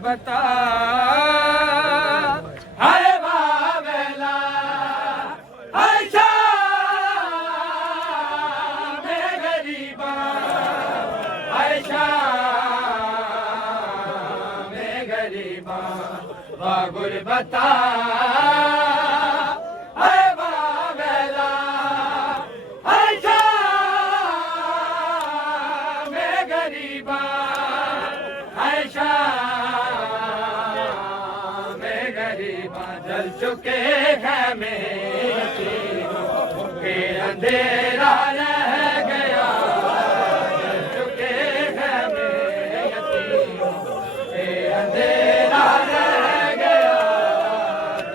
गुरबता हाय बाबेला हाय शाम गरीबा हाय शाम गरीबा वा गुरबता हाय बाबेला हाय शाम गरीबा हाय शाम गरीबा जल चुके हैं मेरे के अंधेरा रह गया जल चुके हैं मेरे यतीमों के अंधेरा रह गया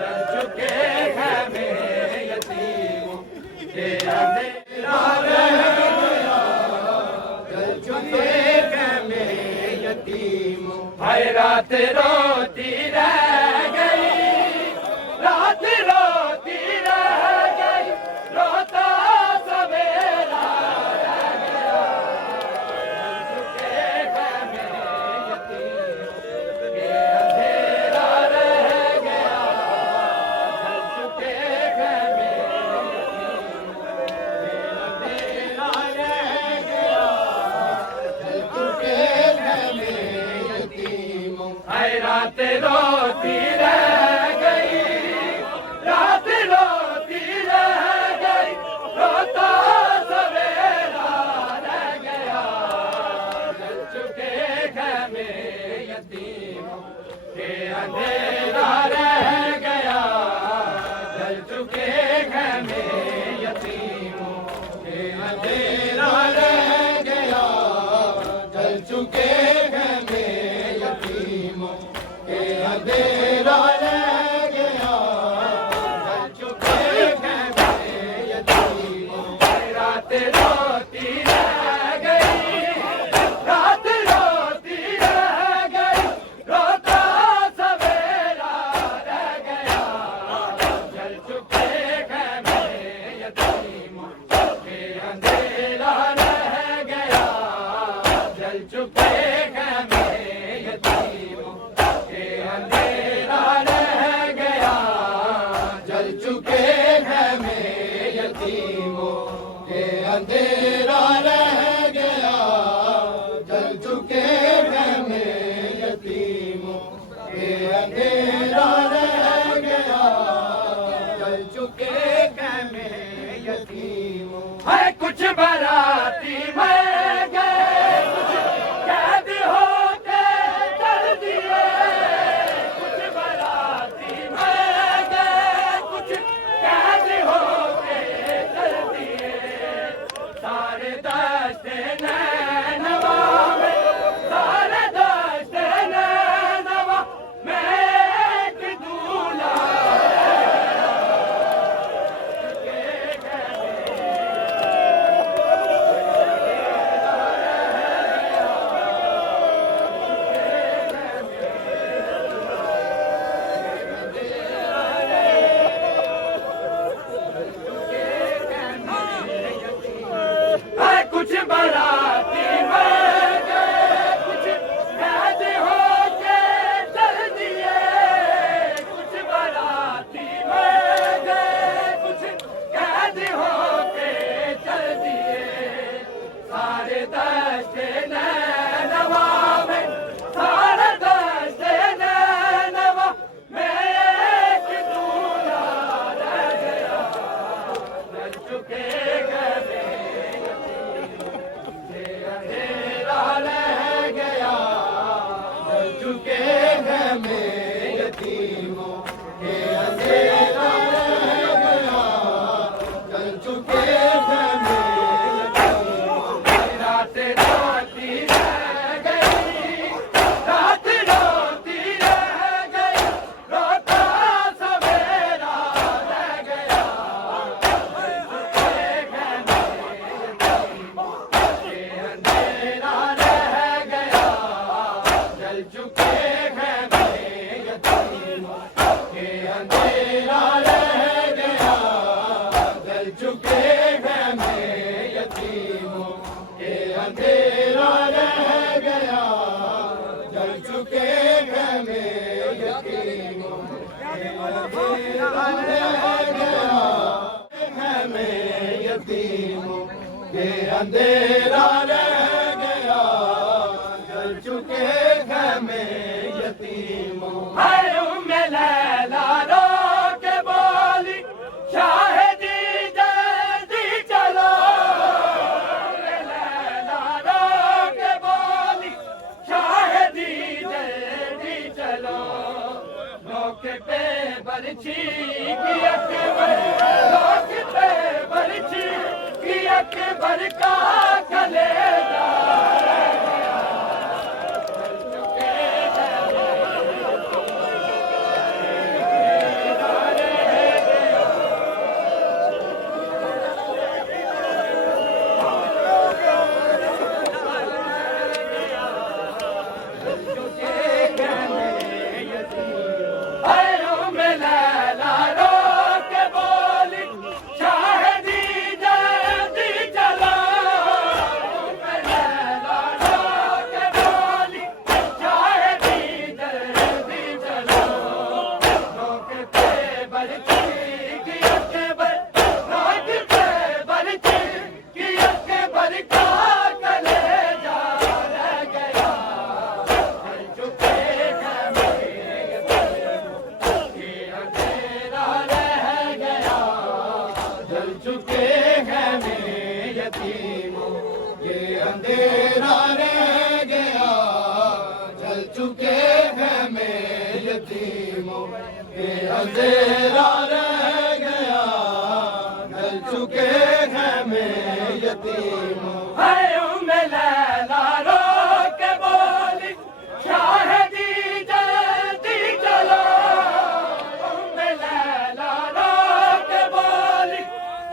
जल चुके हैं मेरे यतीमों के अंधेरा रह गया जल चुके हैं मेरे यतीमों हाय रात रोती रह गई रात रोती रह गई रोता सवेरा रह गया जल चुके हैं मेरे यतीमों के अंधेरा रह गया जल चुके हैं मेरे यतीमों के अंधेरा रह गया जल चुके हैं मेरे यतीमों हाय रात रोती रह गई रात रोती रह गई रोता सवेरा रह गया जल चुके हैं मेरे यतीमों के अंधेरा रह गया जल चुके हैं मेरे यतीमों के अंधेरा रह गया जल चुके हैं मेरे यतीमों के अंधेरा रह गया जल चुके हैं मेरे यतीमों रात रोती रह गई रात रोती रह गई रोता सवेरा रह गया जल चुके हैं मेरे यतीमों के अंधेरा रह गया जल चुके हैं मेरे यतीमों के अंधेरा रह गया जल चुके हैं मेरे यतीमों के अंधेरा रह गया जल चुके हैं मेरे यतीमों के अंधेरा रह गया जल चुके हैं मेरे यतीमों है कुछ बाराती मर गए कुछ कैद होके चल दिए कुछ बाराती मर गए कुछ कैद होके चल दिए सारे दस्ते नैनवा में सारे दस्ते नैनवा में एक दूल्हा है कुछ बाराती मर गए कुछ कैद होके चल दिए कुछ बाराती मर गए कुछ कैद होके चल दिए सारे दस्ते नैनवा में सारे दस्ते नैनवा में एक दूल्हा रह गया जल चुके हैं अंधेरा रह गया जल चुके हैं मेरे यतीमों के अंधेरा रह गया जल चुके हैं मेरे यतीमों रात रोती रह गई रात रोती रह गई रोता सवेरा रह गया जल चुके हैं मेरे यतीमों के अंधेरा रह गया जल चुके हैं मेरे यतीमों के अंधेरा रह गया जल चुके हैं मेरे यतीमों के अंधेरा रह गया जल चुके हैं खैमे यतीमों के अंधेरा रह गया, खैमे यतीमों के अंधेरा रह गया, जल चुके खैमे यतीमों। हाय उम्मे लैला रो के बोली शाहिदी जल्दी चलो, उम्मे लैला रो के बोली शाहिदी जल्दी चलो, मौके पे बरछी की अकबर, मौके पे बरछी की अकबर का कलेजा अंधेरा रह गया, जल चुके हैं में यतीमों के अंधेरा रह गया, जल चुके हैं में यतीमों। हाय उम्मे लैला रो के बोली शाहिदी जल्दी चलो, उम्मे लैला रो के बोली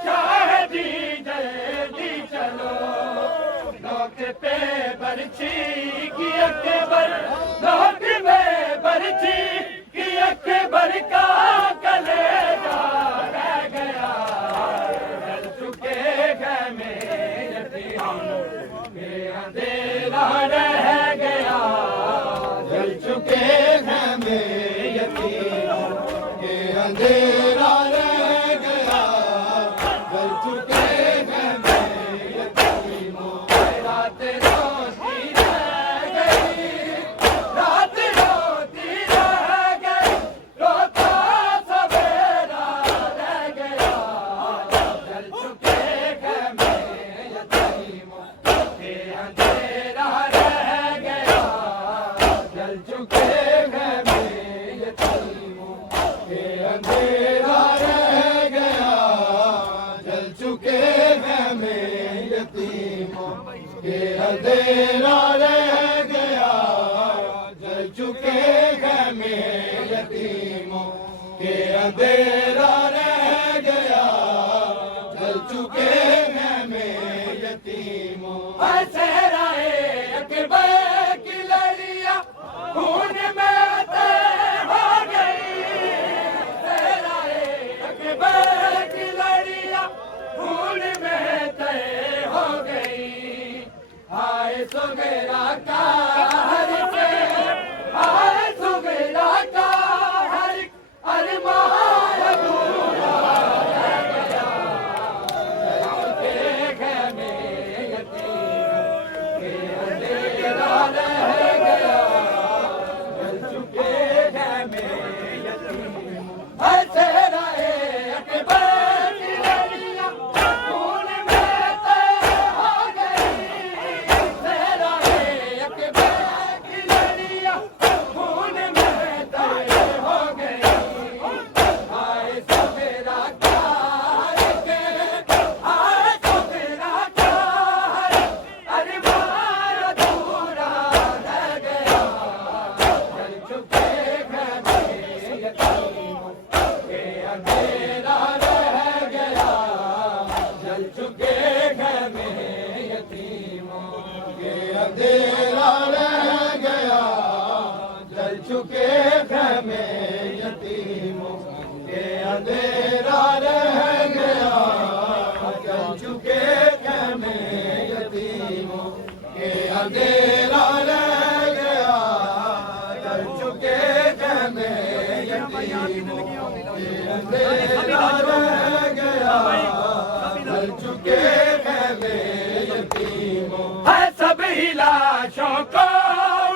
शाहिदी जल्दी चलो, नौके पे बरछी की अकबर, नौके पे बरछी की अकबर का कलेजा रह गया, जल चुके खैमे यतीमों के अंधेरा रह गया, जल चुके हैं में यतीमों के अंधेरा रह गया, जल चुके हैं में यतीमों। रात रोती रह गई, रात रोती रह गई, रोता सवेरा रह गया, जल चुके खैमे यतीमों के अंधेरा रह गया, जल चुके खैमे यतीमों के अंधेरा रह गया, जल चुके हैं में यतीमों के अंधेरा रह गया, जल चुके हैं में यतीमों के अंधेरा रह गया, जल चुके हैं में यतीमों। सहराए अकबर की लड़िया खून में तय हो गई, सहराए अकबर की लड़िया खून में तय हो गई, हाय सुगरा का हर पे, हाय सुगरा का हर अरमान अधूरा रह गया, जल चुके खैमे यतीमों के अंधेरा रह गया, जल चुके खैमे यतीमों। हाय सहराए अकबर की लड़िया खून में तय हो गई, सहराए अकबर की लड़िया खून में तय हो गई, हाय सवेरा का हर के, हाय सवेरा का हर अरमान अधूरा रह गया, जल चुके खैमे यतीमों के अंधेरा रह गया, जल चुके खैमे यतीमों के अंधेरा रह गया, जल चुके हैं में यतीमों के अंधेरा रह गया, जल चुके हैं में यतीमों के अंधेरा रह गया, जल चुके चुके खैमे यतीमों के अंधेरा रह गया जल चुके खैमे यतीमों है सभी लाशों को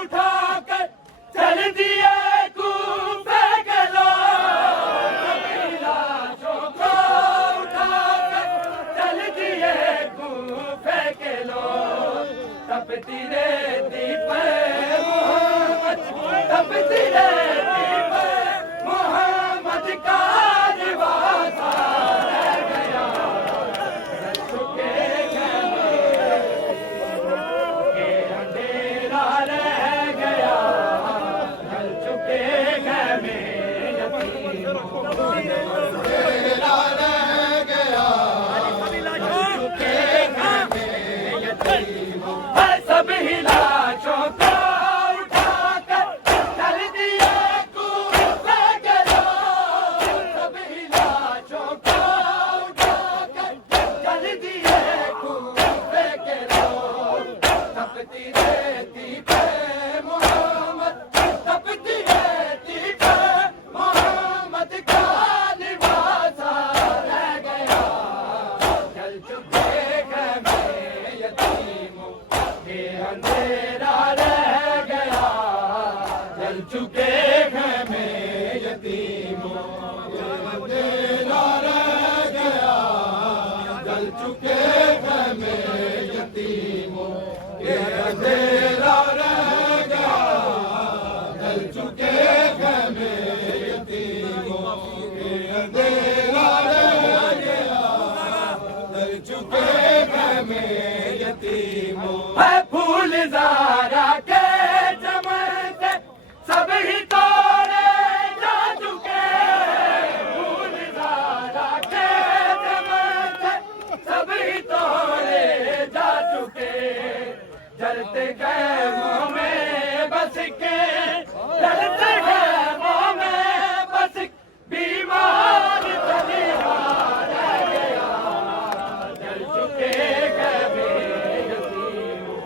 उठाकर चल दिए कूफे के लोग सभी लाशों को उठाकर चल दिए कूफे के लोग तपती रेती पर मोहम्मद तपती रेती पर मोहम्मद का निवासा रह गया जल चुके के अंधेरा रह गया जल चुके खैमे यतीमों अंधेरा रह गया जल चुके खैमे यतीमों है सभी लाशों को उठाकर चल दिए कूफे के लोग सभी लाशों को उठाकर चल दिए कूफे के लोग तपती रेती पे मोहम्मद तपती रेती पे मोहम्मद का निवासा रह गया जल चुके खैमे यतीमों के अंधेरा रह गया जल चुके खैमे यतीमों के अंधेरा रह गया जल चुके खैमे यतीमों के अंधेरा रह गया जल चुके खैमे यतीमों के अंधेरा रह गया जल चुके खैमे यतीमों है फूल ज़ारा के चमन से सब ही तोड़े जा चुके फूल ज़ारा के चमन से सब ही तोड़े जा चुके जलते गए मुँह में बस के जलते गए मुँह में बस बीमार तलिया रह गया जल चुके खैमे यतीमों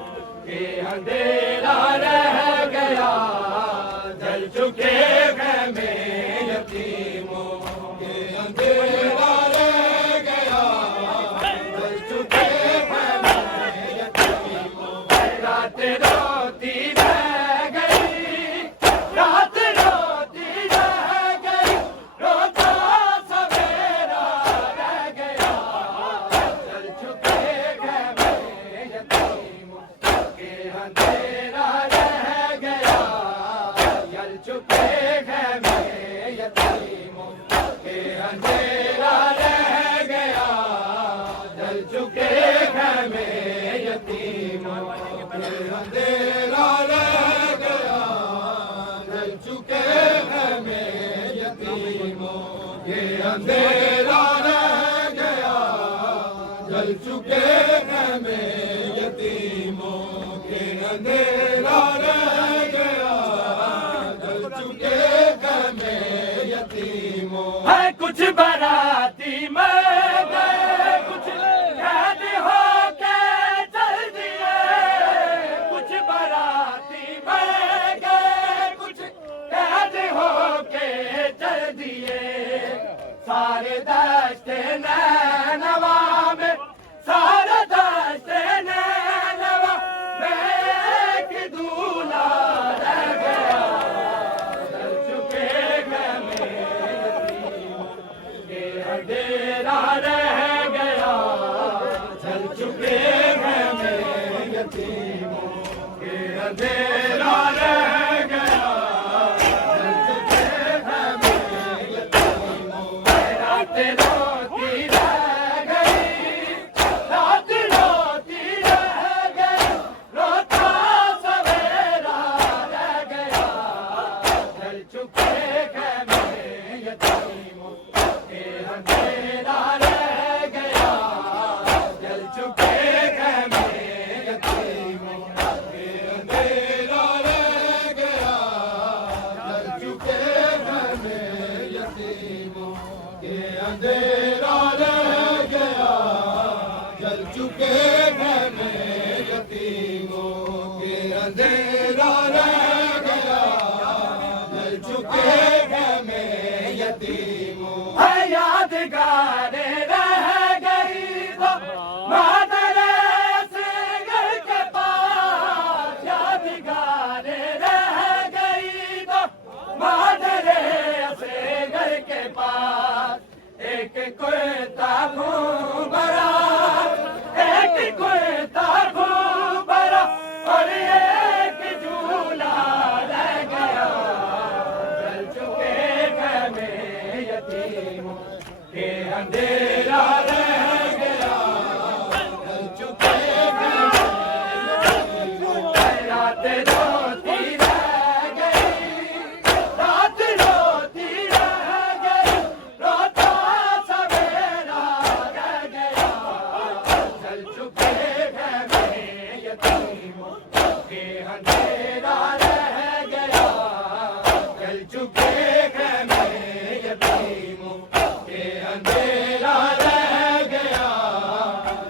के अंधेरा रह गया जल चुके खैमे यतीमों के अंधेरा रह गया जल चुके खैमे यतीमों रात रोती रह गई रात रोती रह गई रोता सवेरा रह गया जल चुके खैमे यतीमों के अंधेरा रह गया जल चुके खैमे यतीमों के अंधेरा रह गया जल चुके खैमे यतीमों अंधेरा रह गया जल चुके खैमे यतीमों के अंधेरा रह गया जल चुके खैमे यतीमों के अंधेरा रह गया जल चुके खैमे यतीमों है कुछ बाराती में गए कुछ कैद होके चल दिए कुछ बाराती में गए कुछ कैद होके चल दिए सारे दस्ते नैनवा में सारे दस्ते नैनवा में एक दूल्हा रह गया जल चुके खैमे यतीमों के अंधेरा रह गया जल चुके खैमे यतीमों के अंधेरा रह गया जल चुके खैमे यतीमों रात रोती रह गई रात रोती रह गई रोता सवेरा रह गया जल चुके खैमे यतीमों के अंधेरा रह गया जल चुके खैमे यतीमों के अंधेरा रह गया जल चुके खैमे यतीमों के अंधेरा रह गया जल चुके खैमे यतीमों के अंधेरा रह गया एक कुर्ता घूमरा, एक कुर्ता घूमरा और एक झूला रह गया। जल चुके घर में यतीमों के अंधेरा रह गया। जल चुके रात रोती रह गई, रात रोती रह गई, रोता सवेरा रह गया। जल चुके घर में यतीमों के अंधेरा रह